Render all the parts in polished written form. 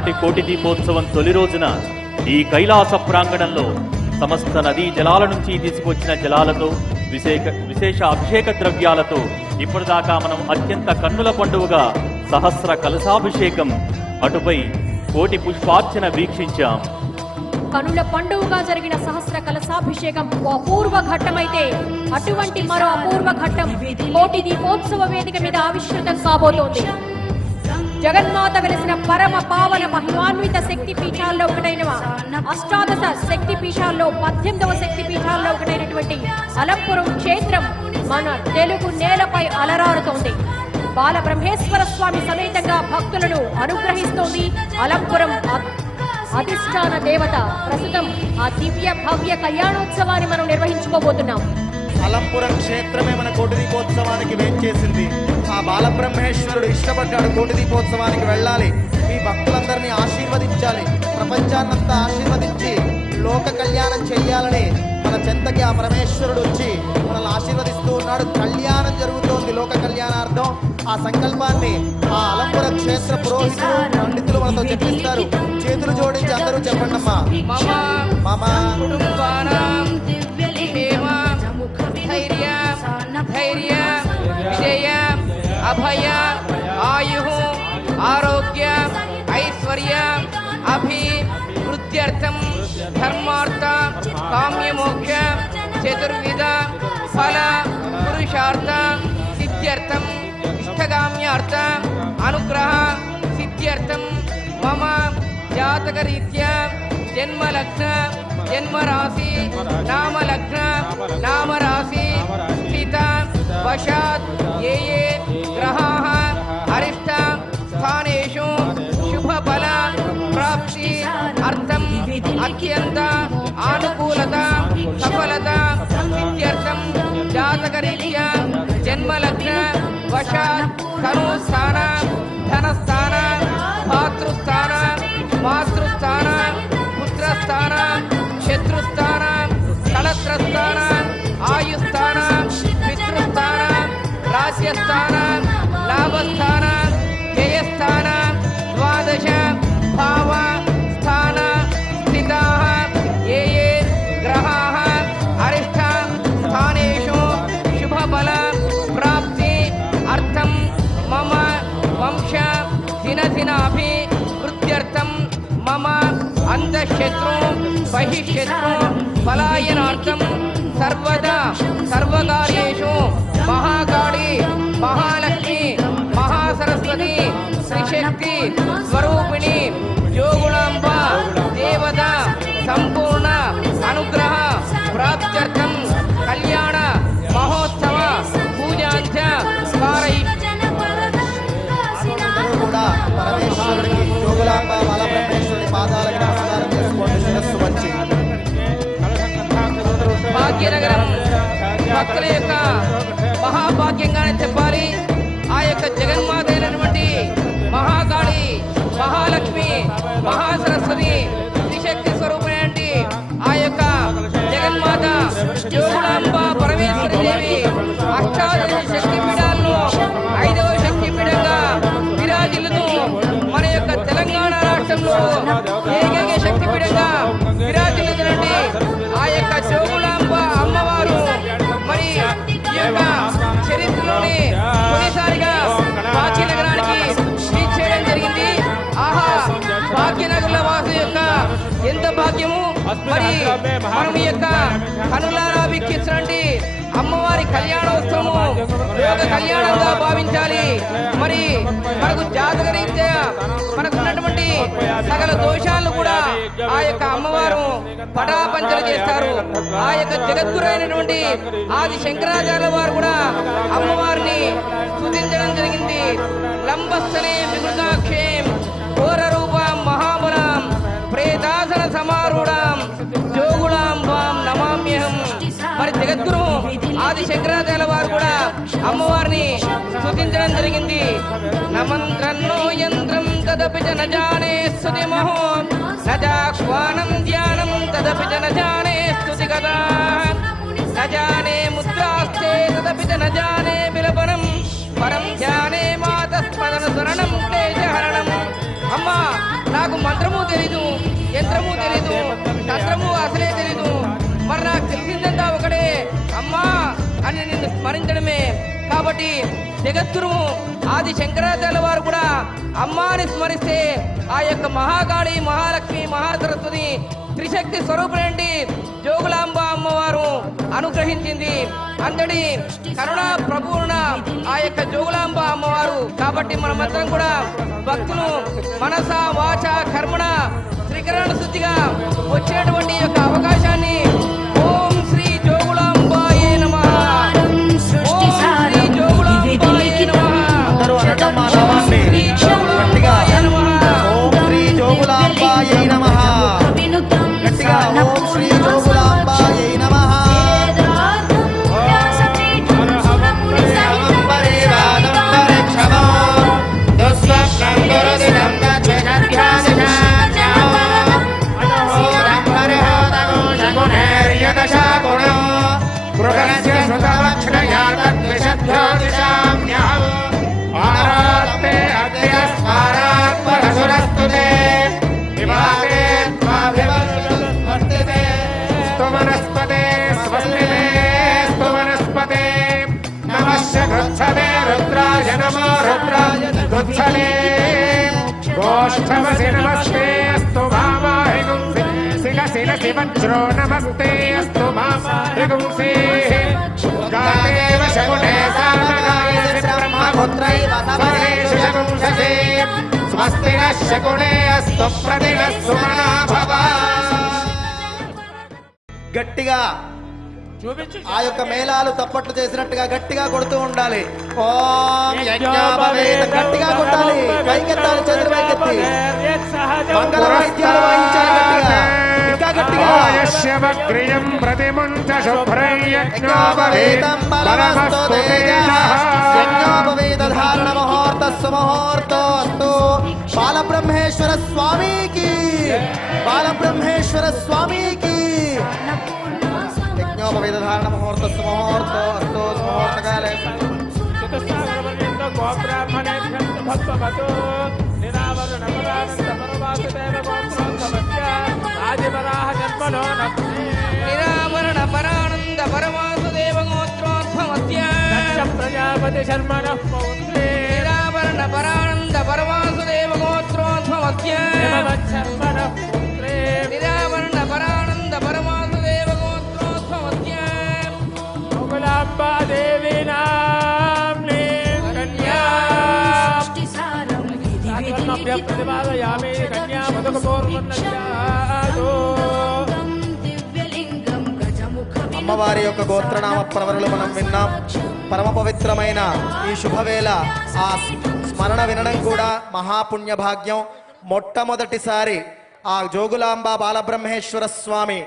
ఈనాటి కోటి దీపోత్సవం తొలి రోజున ఈ కైలాస ప్రాంగణంలో సమస్త నదీ జలాల నుంచి తీసుకొచ్చిన జలాలతో విశేష అభిషేక ద్రవ్యాలతో ఇప్పటిదాకా మనం అత్యంత కన్నుల పండుగగా సహస్ర కలశాభిషేకం, అటుపై కోటి పుష్పార్చన వీక్షించాం. కనుల పండుగగా జరిగిన సహస్ర కలశాభిషేకం అపూర్వ ఘట్టమైతే, అటువంటి మరో అపూర్వ ఘట్టం కోటి దీపోత్సవ వేదిక మీద ఆవిష్కృతం కాబోతోంది. జగన్మాత వెలిసిన పరమ పావన మహిమాన్విత శక్తి పీఠాల్లో ఒకటైన అష్టాదశ శక్తి పీఠాల్లో 18వ శక్తి పీఠాల్లో ఒకటైనటువంటి అలంపురం క్షేత్రం మన తెలుగు నేలపై అలరారుతోంది. బాలబ్రహ్మేశ్వర స్వామి సమేతంగా భక్తులను అనుగ్రహిస్తోంది అలంపురం అధిష్టాన దేవత. ప్రస్తుతం ఆ దివ్య భవ్య కళ్యాణోత్సవాన్ని మనం నిర్వహించుకోబోతున్నాం. అలంపురం క్షేత్రమే మన కోటి దీపోత్సవానికి వేంచేసింది. ఆ బాలబ్రహ్మేశ్వరుడు ఇష్టపడ్డాడు కోటి దీపోత్సవానికి వెళ్ళాలి, మీ భక్తులందరినీ ఆశీర్వదించాలి, ప్రపంచాన్నంతా ఆశీర్వదించి లోక కళ్యాణం చెయ్యాలని మన చెంతకి ఆ పరమేశ్వరుడు వచ్చి మనల్ని ఆశీర్వదిస్తూ ఉన్నాడు. కళ్యాణం జరుగుతోంది లోక కళ్యాణార్థం. ఆ సంకల్పాన్ని ఆ అలంపుర క్షేత్ర పురోహితులు పండితులు మనతో చెప్పిస్తారు. చేతులు జోడించి అందరూ చెప్పండి అమ్మా. ధైర్య విజయ అభయ ఆయు ఆరోగ్య ఐశ్వర్య అభివృద్ధ్యర్థం ధర్మార్థ కామ్యమోక్ష చతుర్విధ ఫల పురుషార్థ సిద్ధ్యర్థం ఇష్టకామ్యార్థ అనుగ్రహ సిద్ధ్యర్థం మమ జాతకరీత్యా జన్మలగ్న జన్మరాశి నామలగ్న నామరాశి స్థిత వశాత్ ఏ ఏ గ్రహాః అరిష్ట స్థానేషు శుభఫల ప్రాప్తి అర్థం అత్యంత అనుకూలత సఫలత సిద్ధ్యర్థం జాతకరీత్యా జన్మలగ్న వశాత్ తనుస్థాన ధనస్థాన భాతృస్థాన మాతృస్థాన పుత్రస్థాన శత్రుస్థాన కళత్రస్థాన ఆయుస్థాన పితృస్థాన రాజ్యస్థాన లాభస్థాన జయస్థాన ద్వాదశ భావ స్థాన స్థితాః ఏ ఏ గ్రహాః అరిష్ట స్థానేషు శుభఫల ప్రాప్తి అర్థం మమ వంశ దినదినాభి వృద్ధ్యర్థం మమ అంతఃశత్రు బహిఃశత్రు పలాయనార్థం సర్వదా సర్వకార్యేషు మహాకాళి మహాలక్ష్మి మహాసరస్వతి శ్రీశక్తి స్వరూపిణి జోగుణాంబ దేవత సంపూర్ణ అనుగ్రహ ప్రాప్త్యర్థం కళ్యాణ మహోత్సవ పూజాంచ కూడా పరమేశ్వరుడికి జోగులాంబ బాలబ్రహ్మేశ్వరుడి పాదాలకు నమస్కారం చేసుకోండి శిరస్సు వచ్చి. భాగ్యనగరం భక్తుల యొక్క మహాభాగ్యంగానే చెప్పాలి. ఆ యొక్క జగన్మాత అయినటువంటి మహాకాళి మహాలక్ష్మి మహాసరస్వతి త్రిశక్తి స్వరూపమైనటువంటి ఆ యొక్క జగన్మాత జోగులాంబ పరమేశ్వరి దేవి అష్టాదశ శక్తి పీఠాలను 5వ శక్తి పీఠంగా విరాజిల్లుతూ మన యొక్క తెలంగాణ రాష్ట్రంలో ఏకైక శక్తి పీఠంగా విరాజిల్లుతున్నటువంటి ఆ యొక్క జోగులాంబ అమ్మవారు మరి ఈ యొక్క చరిత్రలోని తొలిసారిగా భాగ్యనగరానికి రీచ్ చేయడం జరిగింది. ఆహా, భాగ్యనగర్ల వాసు యొక్క ఎంత భాగ్యము! మరి మనం ఈ యొక్క కనులారా వీక్షించండి. అమ్మవారి కళ్యాణోత్సవము యోగ కళ్యాణంగా భావించాలి. మరి మనకు జాతకరీత్యా మనకున్నటువంటి సకల దోషాలను కూడా ఆ యొక్క అమ్మవారు పటాపంచలు చేస్తారు. ఆ యొక్క జగద్గురు అయినటువంటి ఆది శంకరాచార్యుల వారు కూడా అమ్మవారిని స్తుతించడం జరిగింది. లంబస్థలే విమృతాక్షేం ఘోర రూపం మహాబలాం ప్రేతాసన సమారూఢాం జోగులాంబాం నమామ్యహం. మరి జగద్గురు ఆది శంకరాచార్యుల వారు కూడా అమ్మవారిని స్తుతించడం జరిగింది. నమంత్రన్నో యంత్రం తదపి జన జానే స్తుతి మహో నజాహ్వానం ధ్యానం తదపి జన జానే స్తుతి కదా నజానే ముద్రాస్తే తదపి జన జానే విలపనం పరం ధ్యానే మాతస్మరణ స్మరణం క్లేశహరణం. అమ్మా నాకు మంత్రము తెలీదు, యంత్రము తెలీదు, తంత్రము అసలే తెలీదు. మరి నాకు తెలిసిందంతా ఒకడే అమ్మా అని నిన్ను స్మరించడమే. కాబట్టి జగద్గురు ఆది శంకరాచార్య వారు కూడా అమ్మాని స్మరిస్తే ఆ యొక్క మహాకాళి, మహాలక్ష్మి, మహాసరస్వతి త్రిశక్తి స్వరూపులండి జోగులాంబ అమ్మవారు అనుగ్రహించింది. అంతటి కరుణా ప్రపూర్ణ ఆ యొక్క జోగులాంబ అమ్మవారు. కాబట్టి మనమందరం కూడా భక్తులు మనస వాచ కర్మణ త్రికరణ శుద్ధిగా వచ్చేటువంటి యొక్క అవకాశాన్ని ఓం శ్రీ జోగులాంబాయే నమః, ఓం శ్రీ జోగులాంబాయే నమః, అందరూ అనటం మా నామాన్ని గట్టిగా ఓం శ్రీ జోగులాంబాయై నమః, గట్టిగా ఓం శ్రీ జోగులాంబాయై నమః. नमस्ते अस्तु भामाहि गुंसे शिरसि वज्रो नमस्ते अस्तु भामाहि गुंसे गातेव शकुने सामगाय ब्रह्मपुत्रैव सर्वेषु शकुंससे स्वस्ति नः शकुने अस्तु प्रतिनः सुमना भव. గట్టిగా ఆ యొక్క మేళాలు తప్పట్లు చేసినట్టుగా గట్టిగా కొడుతూ ఉండాలి. ఓం యజ్ఞోపవేత గట్టిగా కొట్టాలి, పైకెత్తాలి, చేతులు పైకెత్తి మంగళ వాయిద్యాలు వాయించాలి గట్టిగా, ఇంకా గట్టిగా. యశ్యవగ్రియం ప్రతిముంచ శుభ్రం యజ్ఞోపవేతం బలమస్తు తేజః యజ్ఞోపవేత ధారణ ముహూర్త సుముహూర్తోస్తు. బాలబ్రహ్మేశ్వర స్వామికి, బాలబ్రహ్మేశ్వర స్వామికి. యజ్ఞోపవేత ధారణ ముహూర్త సుముహూర్తో అస్తు సుముహూర్తకాలే. నిరావరణ పరానంద పరమాసుదేవ గోత్రోద్భవత్య ప్రజాపతి శర్మణః పౌత్రే నిరావరణ పరానంద పరమాసుదేవ గోత్రోద్భవత్య శర్మణః పుత్రే నిరావరణ పరానంద పరమాసుదేవ గోత్రోద్భవత్య జోగులాంబా దేవి నామ్నే కన్యా ప్రతిపాదయామి కన్యా మధుకపూర్వన్నో. అమ్మవారి యొక్క గోత్రనామ ప్రవరులు మనం విన్నాం. పరమ పవిత్రమైన ఈ శుభవేళ ఆ స్మరణ వినడం కూడా మహాపుణ్య భాగ్యం. మొట్టమొదటిసారి ఆ జోగులాంబ బాలబ్రహ్మేశ్వర స్వామి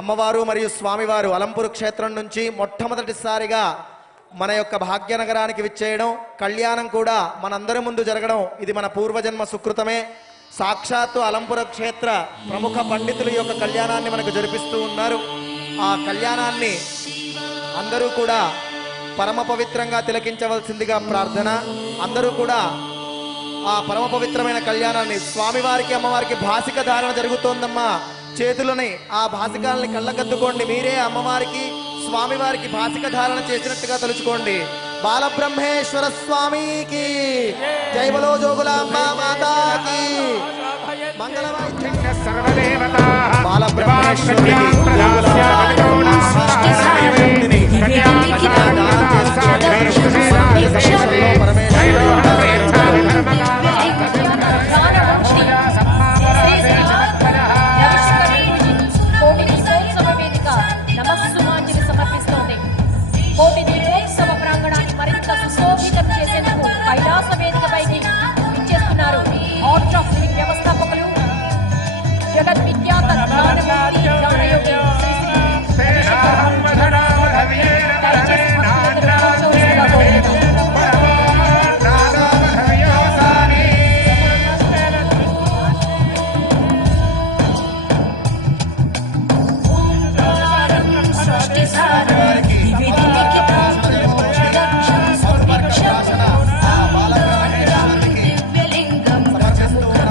అమ్మవారు మరియు స్వామివారు అలంపూరు క్షేత్రం నుంచి మొట్టమొదటిసారిగా మన యొక్క భాగ్యనగరానికి విచ్చేయడం, కళ్యాణం కూడా మనందరి ముందు జరగడం ఇది మన పూర్వజన్మ సుకృతమే. సాక్షాత్తు అలంపుర క్షేత్ర ప్రముఖ పండితులు యొక్క కళ్యాణాన్ని మనకు జరిపిస్తూ ఉన్నారు. ఆ కళ్యాణాన్ని అందరూ కూడా పరమ పవిత్రంగా తిలకించవలసిందిగా ప్రార్థన. అందరూ కూడా ఆ పరమ పవిత్రమైన కళ్యాణాన్ని స్వామివారికి అమ్మవారికి భాసిక ధారణ జరుగుతోందమ్మా. చేతులని ఆ భాసికాలని కళ్ళకద్దుకోండి. మీరే అమ్మవారికి స్వామివారికి భాసిక ధారణ చేసినట్టుగా తలుచుకోండి. బాలబ్రహ్మేశ్వర స్వామికి జై బలో, జోగులాంబ మాతాకి మంగళవాయిద్యం. బాలబ్రహ్మేశ్వరుడికి కోటి దీపోత్సవ ప్రాంగణాన్ని మరింత సుశోభితం చేసేందుకు కైలాస వేదికపైకి ఇచ్చేస్తున్నారు ఆర్ట్ ఆఫ్ లివింగ్ వ్యవస్థాపకులు జగద్విఖ్యాత జ్ఞానమూర్తి జ్ఞానయోగి శ్రీ శ్రీ రవిశంకర్ దయచేసి భక్తులందరూ కూర్చోవలసిందిగా కోరుతున్నాను. సమర్పిస్తూ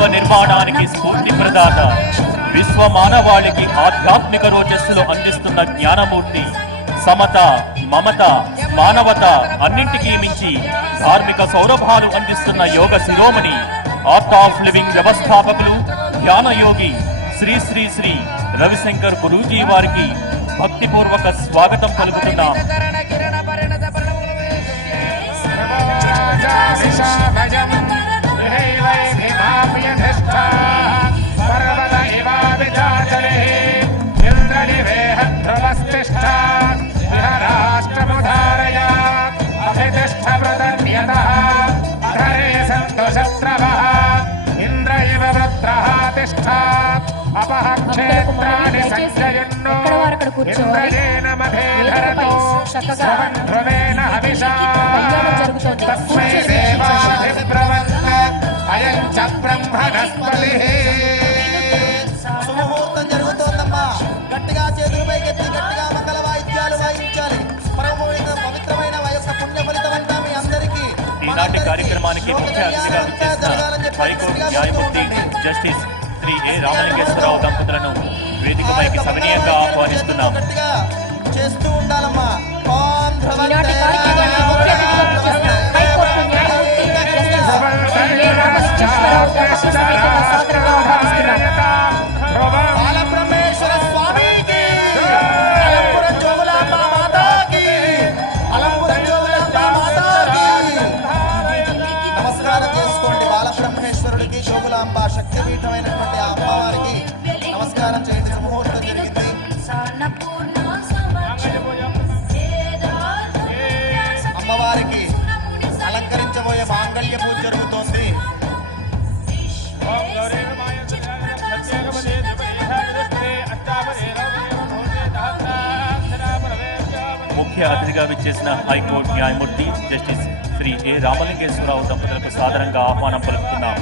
విశ్వ నిర్మాణానికి స్ఫూర్తి ప్రదాత, విశ్వ మానవాళికి ఆధ్యాత్మిక రోజస్సులు అందిస్తున్న జ్ఞానమూర్తి, సమత, మమత, మానవత అన్నింటికీ మించి ధార్మిక సౌరభాలు అందిస్తున్న యోగ శిరోమణి, ఆర్ట్ ఆఫ్ లివింగ్ వ్యవస్థాపకులు, ధ్యాన యోగి శ్రీ శ్రీ శ్రీ రవిశంకర్ గురూజీ వారికి భక్తిపూర్వక స్వాగతం పలుకుతున్నాం. అపహక్షేత్రాన్ని సంజయన్నో ఇంద్రయేన మధేధరతో ధ్రువేన హవిషా తస్మై దేవాభిప్రవన్న అయం చ బ్రహ్మణస్పతిః. శుభముహూర్తం జరుగుతోందమ్మా. గట్టిగా చేతులు పైకెత్తి గట్టిగా మంగళ వాయిద్యాలు వాయించాలి. పవిత్రమైన వయస్సు పుణ్య ఫలితం అంతా మీ అందరికీ. ఈనాటి కార్యక్రమానికి ముఖ్య అతిథిగా విచ్చేసిన హైకోర్టు న్యాయమూర్తి జస్టిస్ శ్రీ ఏ రామలింగేశ్వరరావు దంపతులను వేదికపైకి సవినీయంగా ఆహ్వానిస్తున్నాం. గట్టిగా చేస్తూ ఉండాలమ్మా. ఓం ఈనాటి కార్యక్రమాన్ని ముఖ్య అతిథిగా విచ్చేసిన హైకోర్టు న్యాయమూర్తి జస్టిస్ శ్రీ ఏ రామలింగేశ్వరరావు దంపతుల సమేతంగా సాదరంగా ఆహ్వానిస్తున్నాం. బాలబ్రహ్మేశ్వర స్వామికి, అలంపురం జోగులాంబ మాతాకి, అలంపురం జోగులాంబ మాతాకి. నమస్కారం చేసుకోండి. బాలబ్రహ్మేశ్వరుడికి, జోగులాంబ శక్తిపీఠమైనటువంటి ఆ అమ్మవారికి నమస్కారం చేయండి. ముహూర్తం జరిగింది. అమ్మవారికి అలంకరించబోయే మాంగళ్య పూజ జరుగుతోంది. ముఖ్య అతిథిగా విచ్చేసిన హైకోర్టు న్యాయమూర్తి జస్టిస్ శ్రీ ఏ రామలింగేశ్వరరావు దంపతులకు సాదరంగా ఆహ్వానం పలుకుతున్నాం.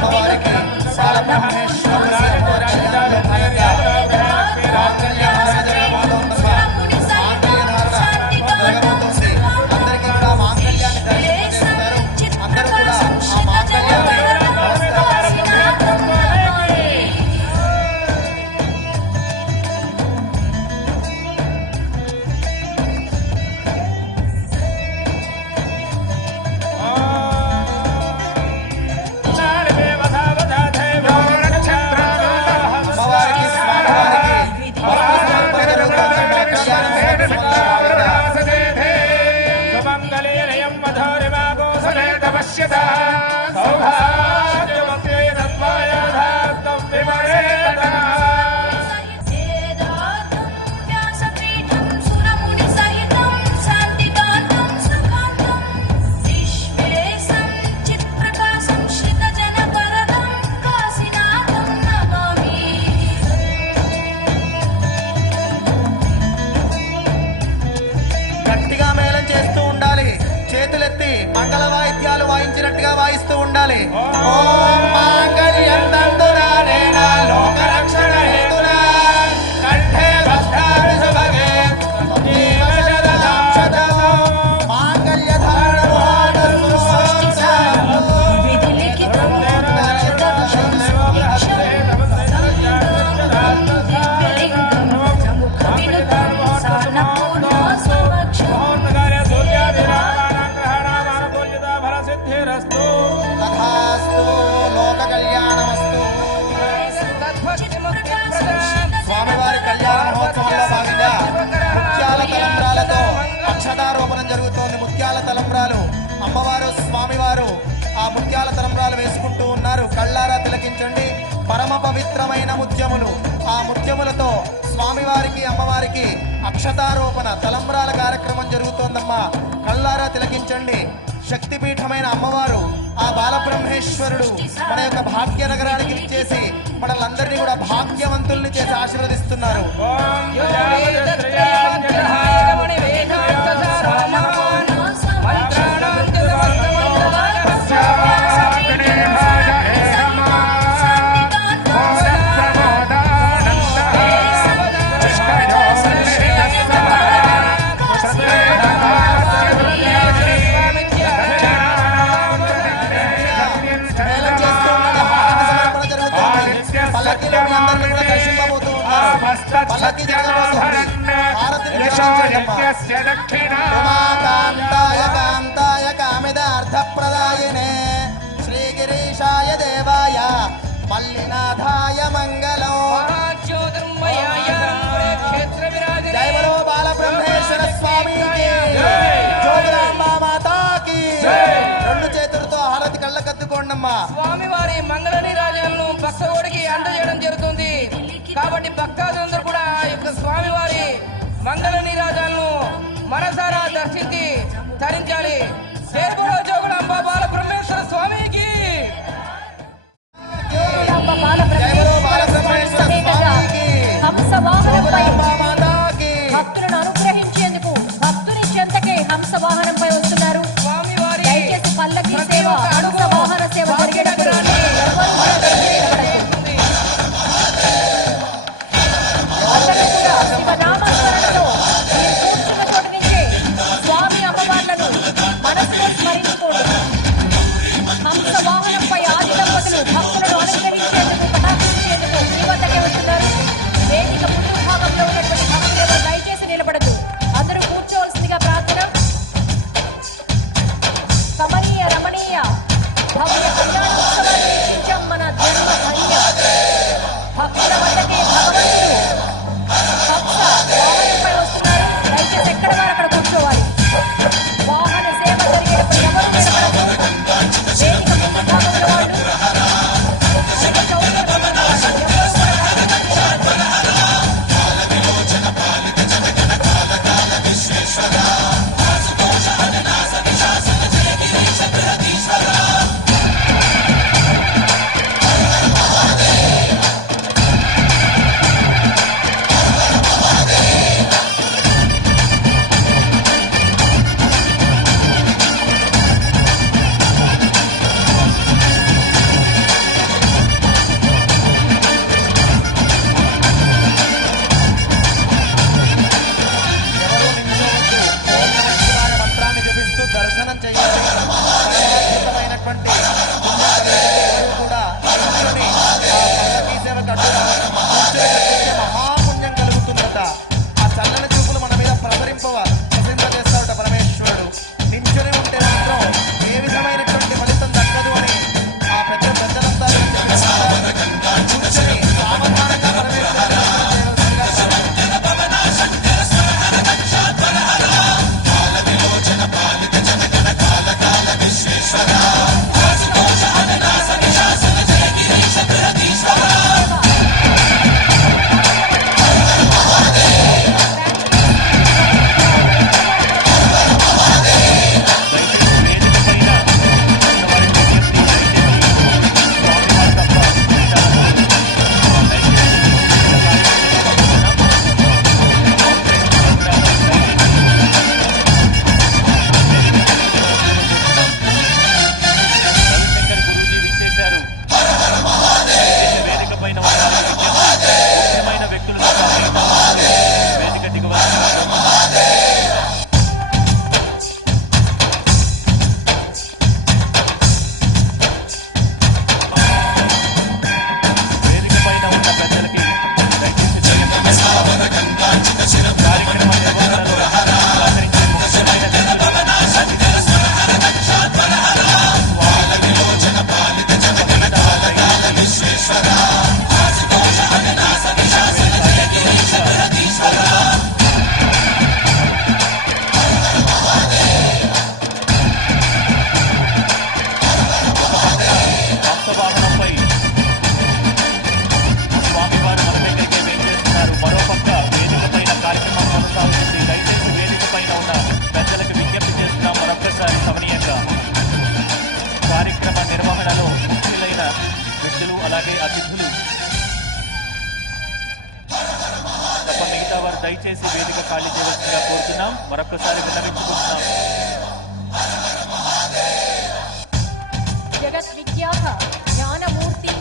అమ్మవారికి బాలబ్రహ్మేశ్వరుడి అందరికీ కూడా మాంగళ్యాన్ని దర్శింపజేస్తారు. అందరూ కూడా ఆ మాంగళ్యాన్ని మంగళ వాయిద్యాలు వాయించినట్టుగా వాయిస్తూ ఉండాలి. అక్షతారోపణం జరుగుతోంది. ముత్యాల తలంబ్రాలు అమ్మవారు స్వామివారు ఆ ముత్యాల తలంబ్రాలు వేసుకుంటూ ఉన్నారు. కళ్ళారా తిలకించండి. పరమ పవిత్రమైన ముత్యములు, ఆ ముత్యములతో స్వామివారికి అమ్మవారికి అక్షతారోపణ తలంబ్రాల కార్యక్రమం జరుగుతోందమ్మా. కళ్ళారా తిలకించండి. శక్తిపీఠమైన అమ్మవారు ఆ బాలబ్రహ్మేశ్వరుడు మన యొక్క భాగ్యనగరానికి ఇచ్చేసి మనల్ందరినీ కూడా భాగ్యవంతుల్ని చేసి ఆశీర్వదిస్తున్నారు. పల్లకిలో మీ అందరినీ కూడా దర్శింపబోతూ ఉన్నారు. పల్లకి జరగబోతోంది. హారతిని గ్రహించండి. ఉమాకాంతాయ కాంతాయ కామిదార్థప్రదాయినే శ్రీగిరీశాయ దేవాయ మల్లినాథాయ మంగళం. జయ బలో బాలబ్రహ్మేశ్వర స్వామికి, జోగులాంబా మాతాకి. రెండు చేతులతో హారతి కళ్ళకద్దుకోండమ్మా. స్వామివారి మంగళ నీరాజనాలను భక్తకోడికి అందజేయడం జరుగుతుంది. కాబట్టి భక్తాదులందరూ కూడా ఆ యొక్క స్వామివారి మంగళ నీరాజనాలను మనసారా దర్శించి ధరించాలి. జోగులాంబ బాల బ్రహ్మేశ్వర స్వామికి. జోగులాంబ బాలబ్రహ్మేశ్వర స్వామికి, హంస వాహనంపై భక్తులను అనుగ్రహించేందుకు భక్తుని చెంతకే హంస వాహనంపై వస్తున్నారు. స్వామివారి దయచేసి పల్లకి సేవ, హంస వాహన సేవ జరిగేటప్పుడు ఎవరు కూడా దయచేయబడదు. అందరూ కూడా శివనామస్మరణతో మీరు కూర్చున్న చోటు నుంచే దయచేసి వేదిక ఖాళీ చేయవలసిందిగా కోరుతున్నాం. మరొకసారి విన్నవించుకుంటున్నాం. జగత్ విఖ్యాత జ్ఞానమూర్తి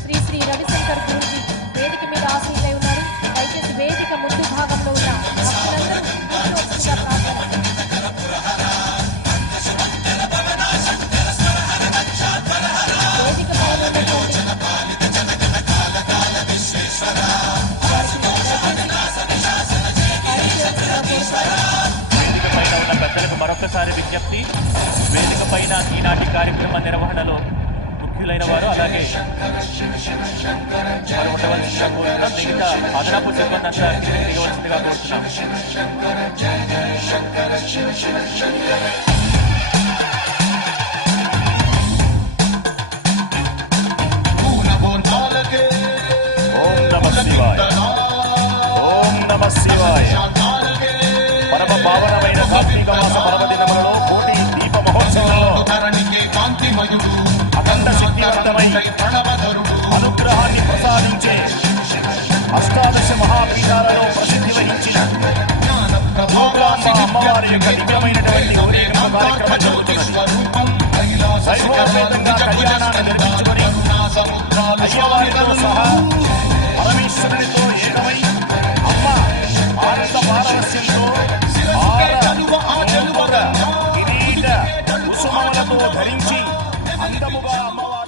శ్రీ శ్రీ రవిశంకర్ గురూజీ వేదిక మీద ఆసీనులై ఉన్నారు. దయచేసి వేదిక ముందు భాగంలో ఉన్న భక్తులందరూ కూర్చోవలసిందిగా ప్రార్థన. వేదిక పైన ఉన్నటువంటి వేదిక పైన ఉన్న పెద్దలకు మరొకసారి విజ్ఞప్తి. వేదిక పైన ఈనాటి కార్యక్రమ నిర్వహణలో ముఖ్యులైన వారు అలాగే వారు ఉండవలసిందిగా కోరుతున్నాం. మిగతా అదనపు సిబ్బంది అంతా కిందకి దిగవలసిందిగా కోరుతున్నాం. ఓం నమః శివాయ. ఓం నమః శివాయ. పరమ పావనమైన కార్తీక మాస పర్వదినములలో కోటి దీప మహోత్సవంలో అఖండ శక్తివంతమై అనుగ్రహాన్ని ప్రసాదించే అష్టాదశ మహాపీఠాలలో ప్రసిద్ధి వహించిన భోగాంబ అమ్మవారి యొక్క దివ్యమైనటువంటి ఊరేగింపు కార్యక్రమం జరుగుతున్నది. వైభవపేతంగా కళ్యాణాన్ని నిర్మించుకొని అయ్యవారితో సహా పరమేశ్వరునితో ఏకమై అమ్మ ఆనంద పారవస్యంతో కిరీట కుసుమములతో ధరించి అందముగా అమ్మవారు